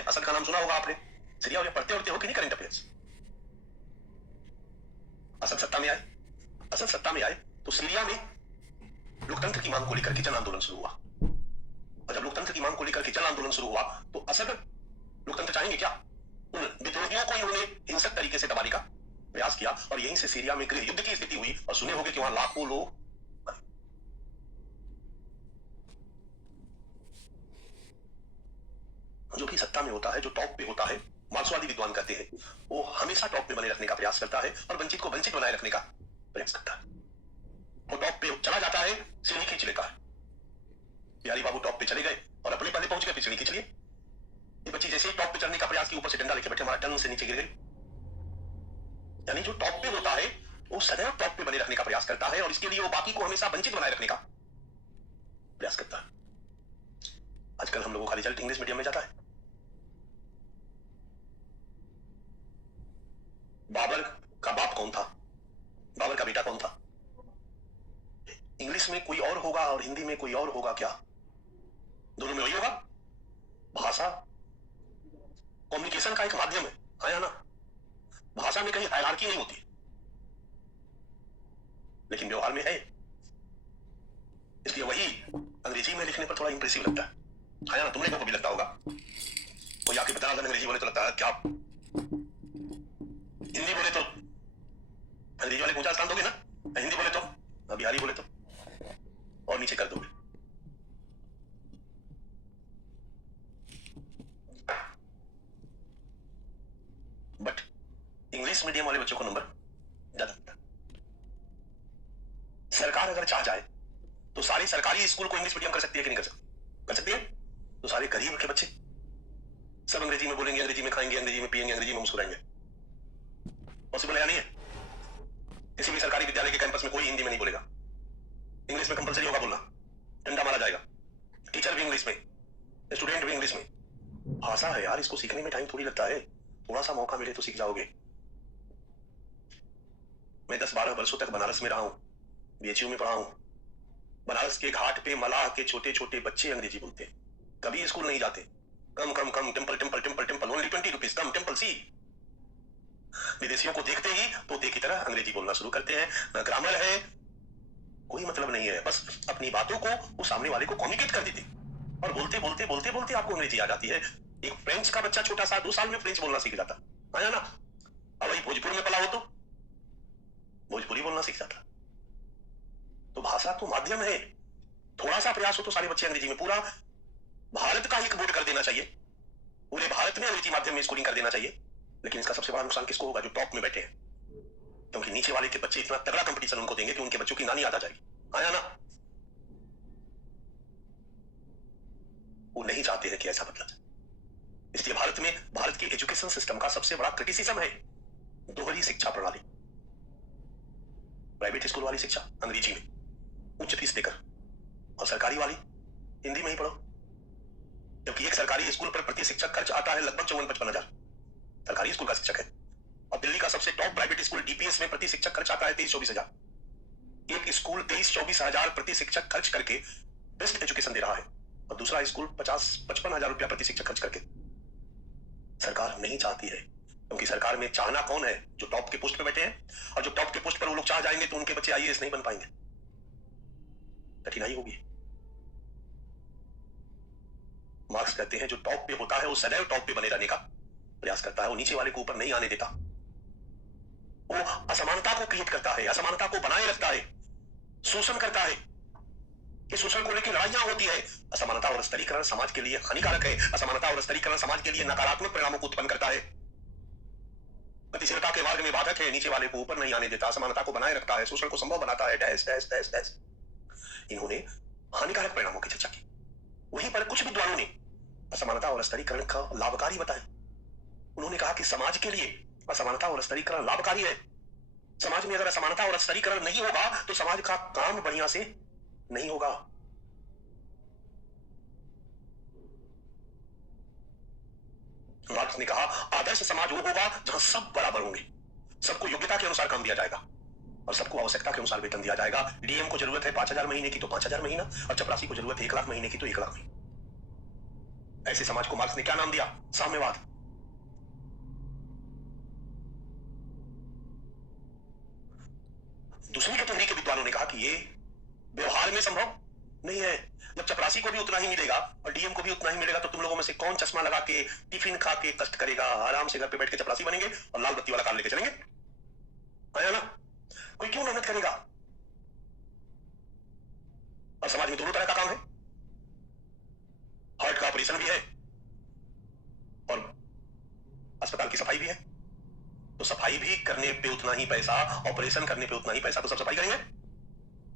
है, असद का नाम सुना होगा आपने, सीरिया में पढ़ते हो कि नहीं करंट अफेयर्स? असद सत्ता में आए तो सीरिया में लोकतंत्र की मांग को लेकर के जन आंदोलन शुरू हुआ। और जब लोकतंत्र की मांग को लेकर के जन आंदोलन शुरू हुआ तो असद लोकतंत्र चाहेंगे क्या? उन विद्रोहियों को इन्होंने हिंसक तरीके से दबाने का प्रयास किया और यहीं से सीरिया में गृह युद्ध की स्थिति हुई और सुने होंगे कि वहां लाखों लोग जो भी सत्ता में होता है, जो टॉप पे होता है, मार्क्सवादी विद्वान कहते हैं, वो हमेशा टॉप पे बने रखने का प्रयास करता है और वंचित को वंचित बनाए रखने का प्रयास करता है। वो टॉप पे चला जाता है, सीढ़ी खींच लेता है। बिहारी बाबू टॉप पे चले गए और अपने पहले पहुंच गए, फिर सीढ़ी खींच लिए। ये बच्ची जैसे ही टॉप पे चढ़ने का प्रयास की, ऊपर से डंडा लेके बैठे, हमारा टंग से नीचे गिर गई। यानी जो टॉप पे होता है वो सदैव टॉप पे बने रखने का प्रयास करता है और इसके लिए वो बाकी को हमेशा वंचित बनाए रखने का प्रयास करता है। आजकल हम लोगों का रिजल्ट इंग्लिश मीडियम में जाता है। बाबर का बाप कौन था? बाबर का बेटा कौन था? इंग्लिश में कोई और होगा और हिंदी में कोई और होगा क्या? दोनों में वही होगा। भाषा कम्युनिकेशन का एक माध्यम है, आया ना? भाषा में कहीं हायरार्की नहीं होती, लेकिन व्यवहार में है। इसलिए वही अंग्रेजी में लिखने पर थोड़ा इंप्रेसिव लगता है, आया ना? तुमने को भी लगता होगा, कोई आके बता रहा अंग्रेजी बोले तो लगता है क्या? हिंदी बोले तो अंग्रेजी वाले ऊंचा स्थान दोगे ना, हिंदी बोले तो, बिहारी बोले तो और नीचे कर दोगे। बट इंग्लिश मीडियम वाले बच्चों को नंबर ज्यादा मिलता है। सरकार अगर चाह जाए तो सारे सरकारी स्कूल को इंग्लिश मीडियम कर सकती है कि नहीं कर सकती? कर सकती है। तो सारे गरीब के बच्चे सब अंग्रेजी में बोलेंगे, अंग्रेजी में खाएंगे, अंग्रेजी में पिएंगे, अंग्रेजी में मुस्कुराएंगे। पॉसिबल है या नहीं है? किसी भी सरकारी विद्यालय के कैंपस में कोई हिंदी में नहीं बोलेगा, इंग्लिश में कंपलसरी होगा बोलना, डंडा मारा जाएगा। टीचर भी इंग्लिश में, स्टूडेंट भी इंग्लिश में। भाषा है यार, इसको सीखने में टाइम थोड़ी लगता है, थोड़ा सा मौका मिले तो सीख जाओगे। मैं 10-12 वर्षों तक बनारस में रहा हूं, बीएचयू में पढ़ा हूं। बनारस के घाट पे मलाह के छोटे छोटे बच्चे अंग्रेजी बोलते हैं, कभी स्कूल नहीं जाते। Come come come, temple temple temple temple, only 20 rupees, come temple see. विदेशियों को देखते ही तोते की तरह अंग्रेजी बोलना शुरू करते हैं। न ग्रामर है, कोई मतलब नहीं है, बस अपनी बातों को वो सामने वाले को कम्युनिकेट कर देते और बोलते बोलते बोलते बोलते आपको अंग्रेजी आ जाती है। एक फ्रेंच का बच्चा छोटा सा 2 साल में फ्रेंच बोलना सीख जाता, आया ना? अब वही भोजपुर में पला हो तो भोजपुरी बोलना सीख जाता। तो भाषा तो माध्यम है, थोड़ा सा प्रयास हो तो सारे बच्चे अंग्रेजी में। पूरा भारत का एक बोर्ड कर देना चाहिए, पूरे भारत में अंग्रेजी माध्यम में स्कूलिंग कर देना चाहिए। लेकिन इसका सबसे बड़ा नुकसान किसको होगा? जो टॉप में बैठे हैं, क्योंकि नीचे वाले के बच्चे इतना तगड़ा कंपटीशन उनको देंगे कि उनके बच्चों की नानी याद आ जाएगी, आया ना? वो नहीं चाहते हैं कि ऐसा बदला जाए। इसलिए भारत के एजुकेशन सिस्टम का सबसे बड़ा क्रिटिसिज्म है दोहरी शिक्षा प्रणाली। प्राइवेट स्कूल वाली शिक्षा अंग्रेजी में उच्च फीस देकर, और सरकारी वाली हिंदी में ही पढ़ो। जबकि एक सरकारी स्कूल पर प्रति शिक्षक खर्च आता है लगभग 54-55 हजार, सरकारी स्कूल का शिक्षक है। और दिल्ली का सबसे टॉप प्राइवेट स्कूल डीपीएस में प्रति शिक्षक खर्च आता है 23-24 हजार। एक स्कूल 23-24 हजार प्रति शिक्षक खर्च करके बेस्ट एजुकेशन दे रहा है, और दूसरा स्कूल 50-55 हजार रुपया प्रति शिक्षक खर्च करके। सरकार नहीं चाहती है, क्योंकि सरकार में चाहना कौन है? जो टॉप के पोस्ट पे बैठे हैं, और जो टॉप के पोस्ट पर वो लोग चाह जाएंगे तो उनके बच्चे आईएएस नहीं बन पाएंगे, कठिनाई होगी। मार्क्स कहते हैं जो टॉप पे होता है वो सदैव टॉप पे बने रहने का प्रयास करता है, वो नीचे वाले को ऊपर नहीं आने देता। वो असमानता को क्रिएट करता है, असमानता को बनाए रखता है, शोषण करता है। ये शोषण को लेकर लड़ाइयां होती है। असमानता और स्तरीकरण समाज के लिए हानिकारक है, असमानता और स्तरीकरण समाज के लिए नकारात्मक परिणामों को उत्पन्न करता है, गतिशीलता के मार्ग में बाधक है, नीचे वाले को ऊपर नहीं आने देता, असमानता को बनाए रखता है, शोषण को संभव बनाता है, डैश डैश डैश डैश। इन्होंने हानिकारक परिणामों की चर्चा की। वहीं पर कुछ विद्वानों ने असमानता और स्तरीकरण का लाभकारी बताया। उन्होंने कहा कि समाज के लिए असमानता और स्तरीकरण लाभकारी है। समाज में अगर असमानता और स्तरीकरण नहीं होगा तो समाज का काम बढ़िया से नहीं होगा। मार्क्स ने कहा आदर्श समाज वो होगा जहां सब बराबर होंगे, सबको योग्यता के अनुसार काम दिया जाएगा और सबको आवश्यकता के अनुसार वेतन दिया जाएगा। डीएम को जरूरत है 5,000 महीने की तो 5,000 महीना, और चपरासी को जरूरत है 1 लाख महीने की तो 1 लाख महीने। ऐसे समाज को मार्क्स ने क्या नाम दिया? साम्यवाद। दूसरी कैटेगरी के विद्वानों ने कहा कि ये व्यवहार में संभव नहीं है। जब चपरासी को भी उतना ही मिलेगा और डीएम को भी उतना ही मिलेगा, तो तुम लोगों में से कौन चश्मा लगा के टिफिन खा के कष्ट करेगा? आराम से घर पे बैठ के चपरासी बनेंगे और लाल बत्ती वाला कार लेके चलेंगे, आया ना? कोई क्यों मेहनत करेगा? और समाज में दोनों तरह का काम है, हार्ट का ऑपरेशन भी है और अस्पताल की सफाई भी है। तो सफाई भी करने पे उतना ही पैसा, ऑपरेशन करने पे उतना ही पैसा, तो सब सफाई करेंगे,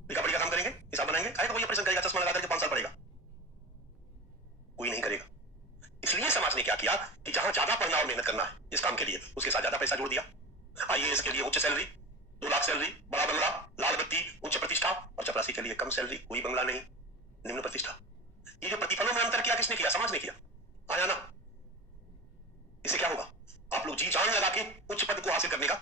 लिखा पढ़ी का काम करेंगे, हिसाब बनाएंगे। काहे कोई ऑपरेशन करेगा चश्मा लगा करके 5 साल पड़ेगा? कोई नहीं करेगा। इसलिए समाज ने क्या किया कि जहां ज्यादा पढ़ना और मेहनत करना है इस काम के लिए, उसके साथ ज्यादा पैसा जोड़ दिया। आईएएस के लिए उच्च सैलरी, 2 लाख सैलरी, बड़ा बंगला, लाल बत्ती, उच्च प्रतिष्ठा, और चपरासी के लिए कम सैलरी, कोई बंगला नहीं, निम्न प्रतिष्ठा। ये जो प्रतिफलों में अंतर किया, किसने किया? समाज ने किया, आया ना? इससे क्या होगा? आप लोग जी जान लगा के उच्च पद को हासिल करने का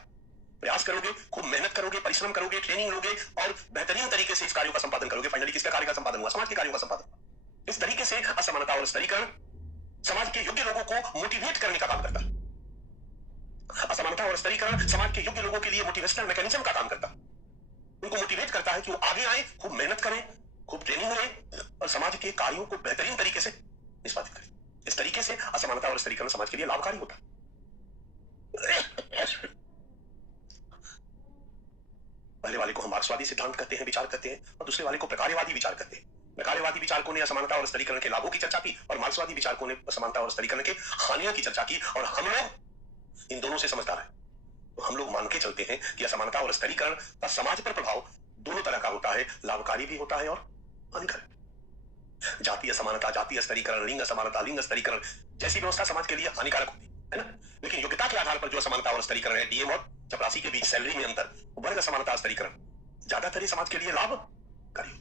प्रयास करोगे, खूब मेहनत करोगे, परिश्रम करोगे, ट्रेनिंग लोगे और बेहतरीन तरीके से इस कार्यों का संपादन करोगे। फाइनली किसका कार्य का संपादन हुआ? समाज के कार्यों का संपादन। इस तरीके से असमानता और स्तरीकरण समाज के योग्य लोगों को मोटिवेट करने का काम करता है। असमानता और स्तरीकरण समाज के योग्य लोगों के लिए मोटिवेशनल मैकेनिज्म का काम करता है। उनको मोटिवेट करता है कि वो आगे आए, खूब मेहनत करें, खूब ट्रेनिंग लें और समाज के कार्यों को बेहतरीन तरीके से निष्पादित करें। इस तरीके से असमानता और स्तरीकरण समाज के लिए लाभकारी होता है। पहले वाले को हम मार्क्सवादी सिद्धांत कहते हैं, विचार करते हैं, और दूसरे वाले को प्रकार्यवादी विचार करते हैं। प्रकार्यवादी विचारकों ने असमानता और स्तरीकरण के लाभों की चर्चा की और मार्क्सवादी विचारकों ने असमानता और स्तरीकरण के हानियों की चर्चा की। और हम लोग इन दोनों से समझदार हैं, तो हम लोग मान के चलते हैं कि असमानता और स्तरीकरण का समाज पर प्रभाव दोनों तरह का होता है, लाभकारी भी होता है और हानिकारक। जातीय असमानता, जातीय स्तरीकरण, लिंग असमानता, लिंग स्तरीकरण जैसी व्यवस्था समाज के लिए हानिकारक होती है ना? लेकिन योग्यता के आधार पर जो असमानता और स्तरीकरण है, डीएम और चपरासी के बीच सैलरी में अंतर, वर्ग असमानता स्तरीकरण ज्यादातर समाज के लिए लाभकारी होता है।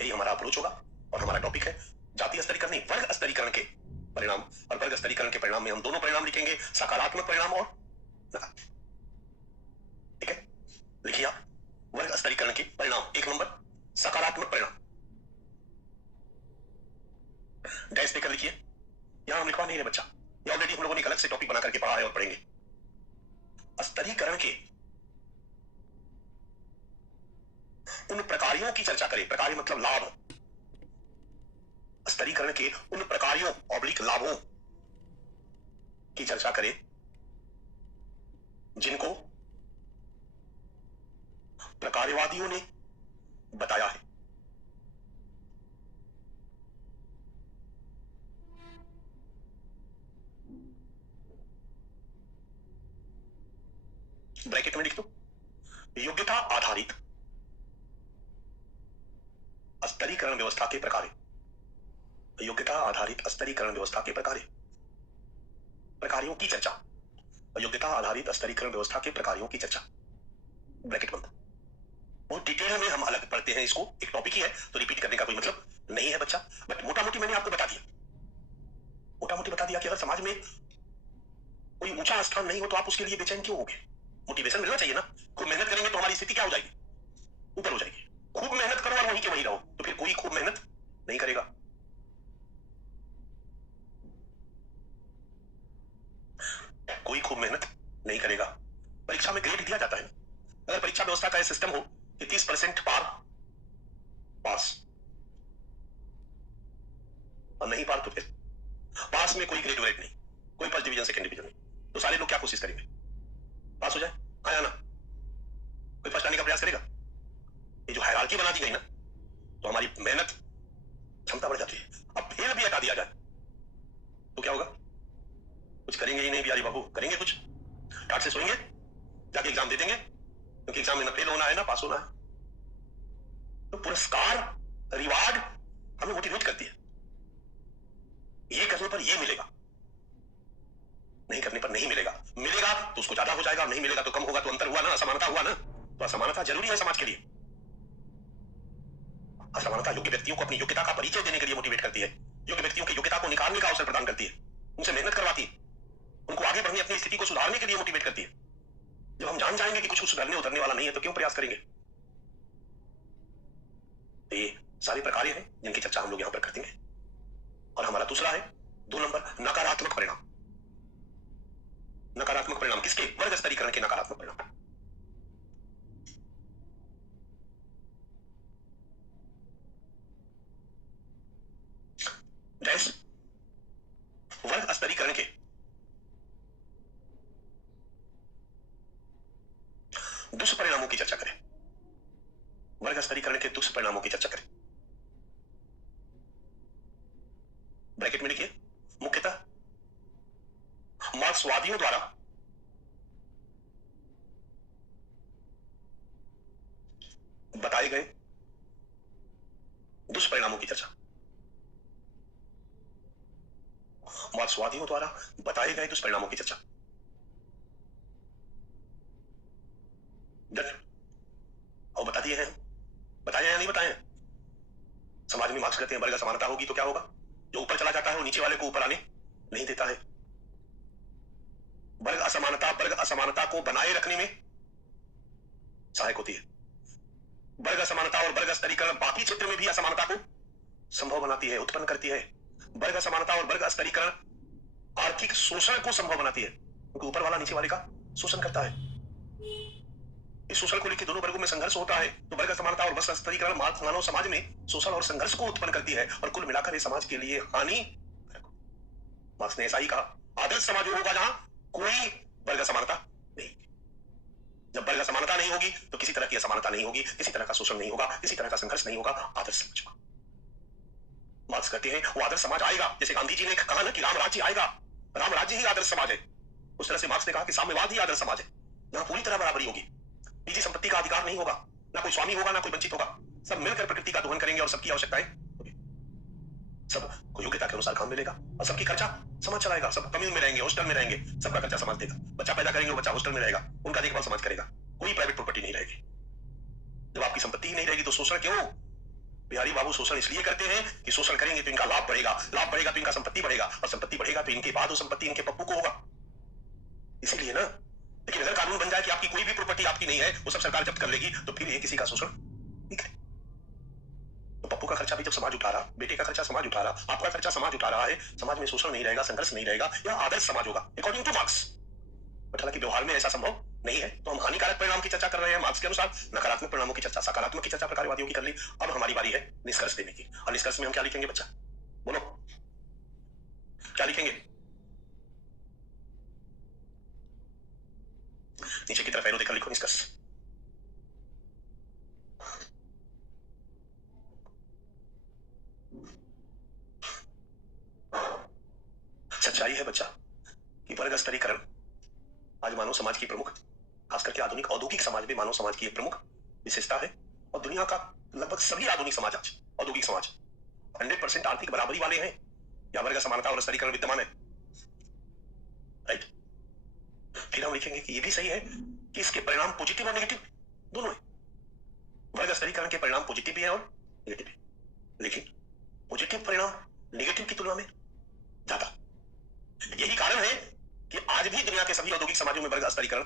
यही हमारा अप्रोच होगा और हमारा टॉपिक है जातीय स्तरीकरण नहीं, वर्ग स्तरीकरण के परिणाम। और वर्ग स्तरीकरण के परिणाम में हम दोनों परिणाम लिखेंगे, सकारात्मक परिणाम और नकारात्मक। ठीक है, लिखिए आप वर्ग स्तरीकरण के परिणाम। 1 नंबर सकारात्मक परिणाम, डैश देकर लिखिए। यहां हम लिखवा नहीं रहे बच्चा, ये ऑलरेडी हम लोगों ने अलग से टॉपिक बना करके पढ़ा है और पढ़ेंगे। स्तरीकरण के उन प्रकारों की चर्चा करें, प्रकार मतलब लाभ। स्तरीकरण के उन प्रकारों ऑब्लिक लाभों की चर्चा करें जिनको प्रकारवादियों ने बताया है। ब्रैकेट में लिख दो, योग्यता आधारित स्तरीकरण व्यवस्था के प्रकार। योग्यता आधारित स्तरीकरण व्यवस्था के प्रकार, प्रकारों की चर्चा। योग्यता आधारित स्तरीकरण व्यवस्था के प्रकारों की चर्चा, ब्रैकेट बंद। बहुत डिटेल में हम अलग पढ़ते हैं इसको, एक टॉपिक ही है तो रिपीट करने का कोई मतलब नहीं है बच्चा, बट मोटा मोटी मैंने आपको बता दिया, मोटा मोटी बता दिया कि अगर समाज में कोई ऊंचा स्थान नहीं हो तो आप उसके लिए बेचैन क्यों होगे? मोटिवेशन मिलना चाहिए ना। खूब मेहनत करेंगे तो हमारी स्थिति क्या हो जाएगी? ऊपर हो जाएगी। खूब मेहनत करो और वहीं के वहीं रहो, तो फिर कोई खूब मेहनत नहीं करेगा। कोई खूब मेहनत नहीं करेगा। परीक्षा में ग्रेड दिया जाता है। अगर परीक्षा व्यवस्था का सिस्टम हो कि 30% पास और नहीं पार तो फिर पास में कोई ग्रेड वेड नहीं, कोई फर्स्ट डिवीजन सेकंड डिवीजन नहीं, तो सारे लोग क्या कोशिश करेंगे? पास हो जाए, आया ना? कोई फर्स्ट आने का प्रयास करेगा? ये जो हायरार्की बना दी गई ना, तो हमारी मेहनत क्षमता बढ़ जाती है। अब फेल भी हटा दिया जाए तो क्या होगा? कुछ करेंगे ही नहीं बिहारी बाबू, करेंगे कुछ? टाट से सोएंगे, जाके एग्जाम दे देंगे, क्योंकि एग्जाम में ना फेल होना है ना पास होना है। तो पुरस्कार, रिवार्ड हमें मोटिवेट करती है, ये करने पर ये मिलेगा, नहीं करने पर नहीं मिलेगा। मिलेगा तो उसको ज्यादा हो जाएगा, नहीं मिलेगा तो कम होगा। तो अंतर हुआ ना, असमानता हुआ ना। तो असमानता जरूरी है समाज के लिए। असमानता योग्य व्यक्तियों को अपनी योग्यता का परिचय देने के लिए मोटिवेट करती है, योग्य व्यक्तियों की योग्यता को निकालने का अवसर प्रदान करती है, उनसे मेहनत करवाती है, उनको आगे बढ़ने, अपनी स्थिति को सुधारने के लिए मोटिवेट करती है। जब हम जान जाएंगे कि कुछ सुधरने उतरने वाला नहीं है तो क्यों प्रयास करेंगे? ये सारे प्रकार हैं जिनकी चर्चा हम लोग यहां पर करते हैं। और हमारा दूसरा है 2 नंबर नकारात्मक परिणाम। नकारात्मक परिणाम किसके? वर्ग स्तरीकरण के नकारात्मक परिणाम। जैसे वर्ग स्तरीकरण के दुष्परिणामों की चर्चा करें। वर्ग स्तरीकरण के दुष्परिणामों की चर्चा करें। ब्रैकेट में लिखिए, मुख्यतः मार्क्सवादियों द्वारा बताए गए दुष्परिणामों की चर्चा। मार्क्सवादियों द्वारा बताए गए दुष्परिणामों की चर्चा। और बता दिए हैं, बताए या नहीं बताए हैं? समाज में मार्क्स कहते हैं वर्ग असमानता होगी तो क्या होगा? जो ऊपर चला जाता है वो नीचे वाले को ऊपर आने नहीं देता है। वर्ग असमानता को बनाए रखने में सहायक होती है। वर्ग असमानता और वर्ग स्तरीकरण बाकी क्षेत्र में भी असमानता को संभव बनाती है, उत्पन्न करती है। वर्ग असमानता और वर्ग स्तरीकरण आर्थिक शोषण को संभव बनाती है, क्योंकि ऊपर वाला नीचे वाले का शोषण करता है। इस शोषण को लेकर दोनों वर्गों में संघर्ष होता है, तो वर्ग असमानता और वर्ग स्तरीकरण मानव समाज में शोषण और संघर्ष को उत्पन्न करती है और कुल मिलाकर ये समाज के लिए हानि। मार्क्स ने ऐसा ही कहा, आदर्श समाज होगा जहां कोई वर्ग असमानता नहीं। जब वर्ग असमानता नहीं होगी तो किसी तरह की असमानता नहीं होगी, किसी तरह का शोषण नहीं होगा, किसी तरह का संघर्ष नहीं होगा, आदर्श समाज होगा। मार्क्स कहते हैं वो आदर्श समाज आएगा, जैसे गांधी जी ने कहा ना कि राम राज्य आएगा, राम राज्य ही आदर्श समाज है। उस तरह से मार्क्स ने कहा कि साम्यवाद ही आदर्श समाज है, जहां पूरी तरह बराबरी होगी, निजी संपत्ति का अधिकार नहीं होगा, ना कोई स्वामी होगा ना कोई वंचित होगा, सब मिलकर प्रकृति का दोहन करेंगे और सबकी आवश्यकताएं होगी, सबको योग्यता के अनुसार काम मिलेगा और सबकी खर्चा समाज चलाएगा। सब कम्यून में रहेंगे, हॉस्टल में रहेंगे, सबका खर्चा समाज देगा। बच्चा पैदा करेंगे, वो बच्चा हॉस्टल में रहेगा, उनका देखभाल समाज करेगा, कोई प्राइवेट प्रॉपर्टी नहीं रहेगी। जब आपकी संपत्ति ही नहीं रहेगी तो शोषण क्यों? बिहारी बाबू शोषण इसलिए करते हैं कि शोषण करेंगे तो इनका लाभ बढ़ेगा, लाभ बढ़ेगा तो इनका संपत्ति बढ़ेगा, और संपत्ति बढ़ेगा तो इनके बाद वो संपत्ति इनके पप्पू को होगा, इसीलिए ना। लेकिन अगर कानून बन जाए कि आपकी कोई भी प्रॉपर्टी आपकी नहीं है, वो सब सरकार जब्त कर लेगी, तो फिर ये किसी का शोषण नहीं करे। तो पप्पू का खर्चा भी जब समाज उठा रहा, बेटे का खर्चा समाज उठा रहा, आपका खर्चा समाज उठा रहा है, समाज में शोषण नहीं रहेगा, संघर्ष नहीं रहेगा, यह आदर्श समाज होगा अकॉर्डिंग टू मार्क्स। बट हालांकि व्यवहार में ऐसा संभव नहीं है, तो हम हानिकारक परिणाम की चर्चा कर रहे हैं मार्क्स के अनुसार, नकारात्मक परिणामों की चर्चा, सकारात्मक की चर्चा प्रकारवादियों की कर ली। अब हमारी बारी है निष्कर्ष देने की, और निष्कर्ष में हम क्या लिखेंगे बच्चा? बोलो क्या लिखेंगे? नीचे की तरफ एरो देकर लिखो निष्कर्ष। सच्चाई है बच्चा कि वर्ग स्तरीकरण आज मानव समाज की प्रमुख, खास करके आधुनिक औद्योगिक समाज में मानव समाज की एक प्रमुख विशेषता है। और दुनिया का लगभग सभी आधुनिक समाज, आज औद्योगिक समाज 100% आर्थिक बराबरी वाले हैं या वर्ग समानता और स्तरीकरण विद्यमान है, राइट? फिर हम लिखेंगे कि यह भी सही है कि इसके परिणाम पॉजिटिव और नेगेटिव दोनों है। वर्ग स्तरीकरण के परिणाम पॉजिटिव भी है और नेगेटिव भी, लेकिन पॉजिटिव परिणाम नेगेटिव की तुलना में ज्यादा। यही कारण है कि आज भी दुनिया के सभी औद्योगिक समाजों में वर्ग स्तरीकरण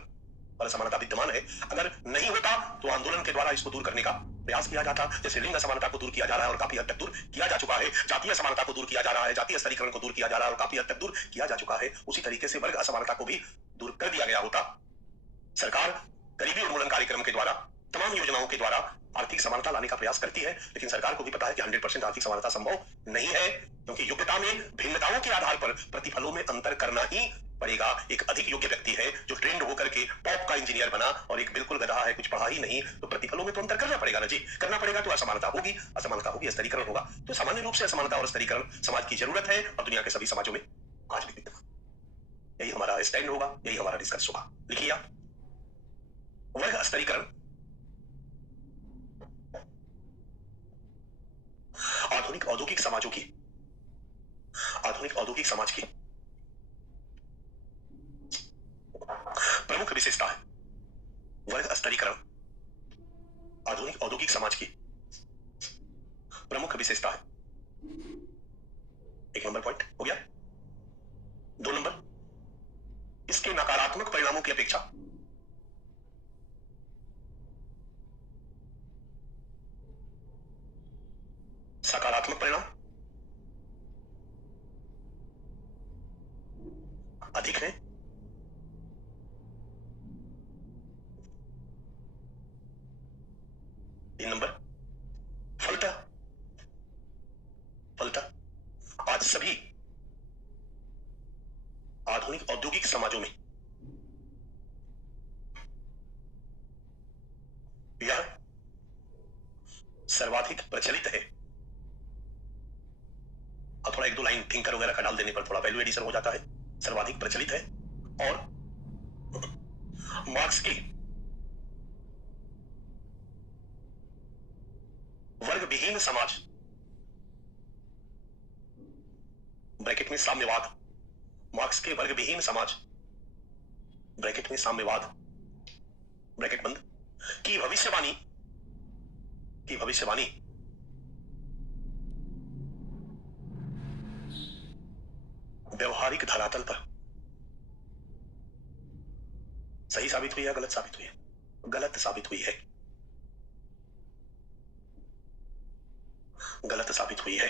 और असमानता विद्यमान है। अगर नहीं होता तो आंदोलन के द्वारा इसको दूर करने का प्रयास किया जाता, जैसे लिंग असमानता को दूर किया जा रहा है और काफी हद तक दूर किया जा चुका है, जातीय असमानता को दूर किया जा रहा है, जातीय स्तरीकरण को दूर किया जा रहा है और काफी हद तक दूर किया जा चुका है। उसी तरीके से वर्ग असमानता को भी दूर कर दिया गया होता। सरकार गरीबी उन्मूलन कार्यक्रम के द्वारा, तमाम योजनाओं के द्वारा आर्थिक समानता लाने का प्रयास करती है, लेकिन सरकार को भी पता है कि 100% आर्थिक समानता संभव नहीं है, क्योंकि योग्यता में भिन्नताओं के आधार पर प्रतिफलों में अंतर करना ही पड़ेगा। एक अधिक योग्य व्यक्ति है जो ट्रेंड होकर के टॉप का इंजीनियर बना, और एक बिल्कुल गधा है, कुछ पढ़ा ही नहीं, तो प्रतिफलों में तो अंतर करना पड़ेगा ना जी। करना पड़ेगा तो असमानता होगी, असमानता होगी स्तरीकरण होगा। तो सामान्य रूप से असमानता और स्तरीकरण समाज की जरूरत है और दुनिया के सभी समाजों में आज भी विद्यमान। यही हमारा स्टैंड होगा, यही हमारा डिस्कस होगा। लिखिए आप, वर्ग स्तरीकरण आधुनिक औद्योगिक समाजों की, आधुनिक औद्योगिक समाज की प्रमुख विशेषता है। वर्ग स्तरीकरण आधुनिक औद्योगिक समाज की प्रमुख विशेषता है। 1 नंबर पॉइंट हो गया। 2 नंबर, इसके नकारात्मक परिणामों की अपेक्षा सकारात्मक परिणाम अधिक हैं। तीन नंबर, फलतः आज सभी आधुनिक औद्योगिक समाजों में यह सर्वाधिक प्रचलित है। और थोड़ा एक दो लाइन थिंकर वगैरह का डाल देने पर थोड़ा वैल्यू एडिशन हो जाता है। सर्वाधिक प्रचलित है और मार्क्स के वर्ग विहीन समाज, ब्रैकेट में साम्यवाद, मार्क्स के वर्ग विहीन समाज, ब्रैकेट में साम्यवाद, ब्रैकेट बंद, की भविष्यवाणी व्यवहारिक धरातल पर सही साबित हुई है, गलत साबित हुई है? गलत साबित हुई है, गलत साबित हुई है।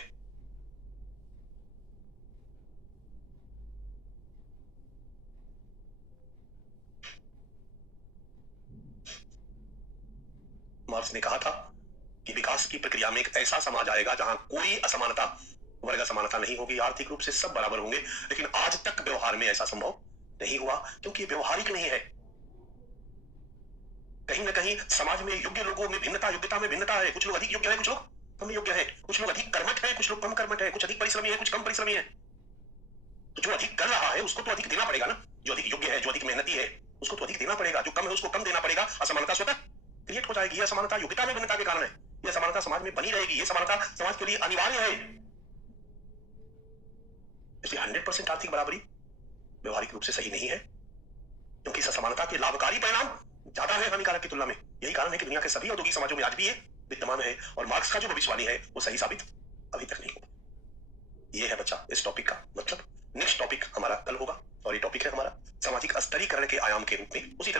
मार्क्स ने कहा था कि विकास की प्रक्रिया में एक ऐसा समाज आएगा जहां कोई असमानता, वर्ग असमानता नहीं होगी, आर्थिक रूप से सब बराबर होंगे। लेकिन आज तक व्यवहार में ऐसा संभव नहीं हुआ क्योंकि व्यवहारिक नहीं है। कहीं ना कहीं समाज में योग्य लोगों में भिन्नता, योग्यता में भिन्नता है। कुछ लोग अधिक योग्य है, कुछ लोग कम योग्य है, कुछ लोग अधिक कर्मठ है, कुछ लोग कम कर्मठ है, कुछ अधिक परिश्रमी है, कुछ कम परिश्रमी है। तो जो अधिक कर रहा है उसको तो अधिक देना पड़ेगा ना। जो अधिक योग्य है, जो अधिक मेहनती है, उसको तो अधिक देना पड़ेगा। जो कम है उसको कम देना पड़ेगा। असमानता स्वतः क्रिएट हो जाएगी। यह असमानता योग्यता में भिन्नता के कारण है। यह समानता समाज में बनी रहेगी। यह समानता समाज के लिए अनिवार्य है। इसलिए 100% आर्थिक बराबरी व्यवहारिक रूप से सही नहीं है क्योंकि इस असमानता के लाभकारी परिणाम ज्यादा है हानिकारक की तुलना में। यही कारण है कि दुनिया के सभी औद्योगिक समाजों में आज भी ये विद्यमान है और मार्क्स का जो भविष्यवाणी है वो सही साबित अभी तक नहीं हुआ। ये है बच्चा इस टॉपिक का मतलब। नेक्स्ट टॉपिक हमारा कल होगा और ये टॉपिक है हमारा सामाजिक स्तरीकरण के आयाम के रूप में। उसी तरह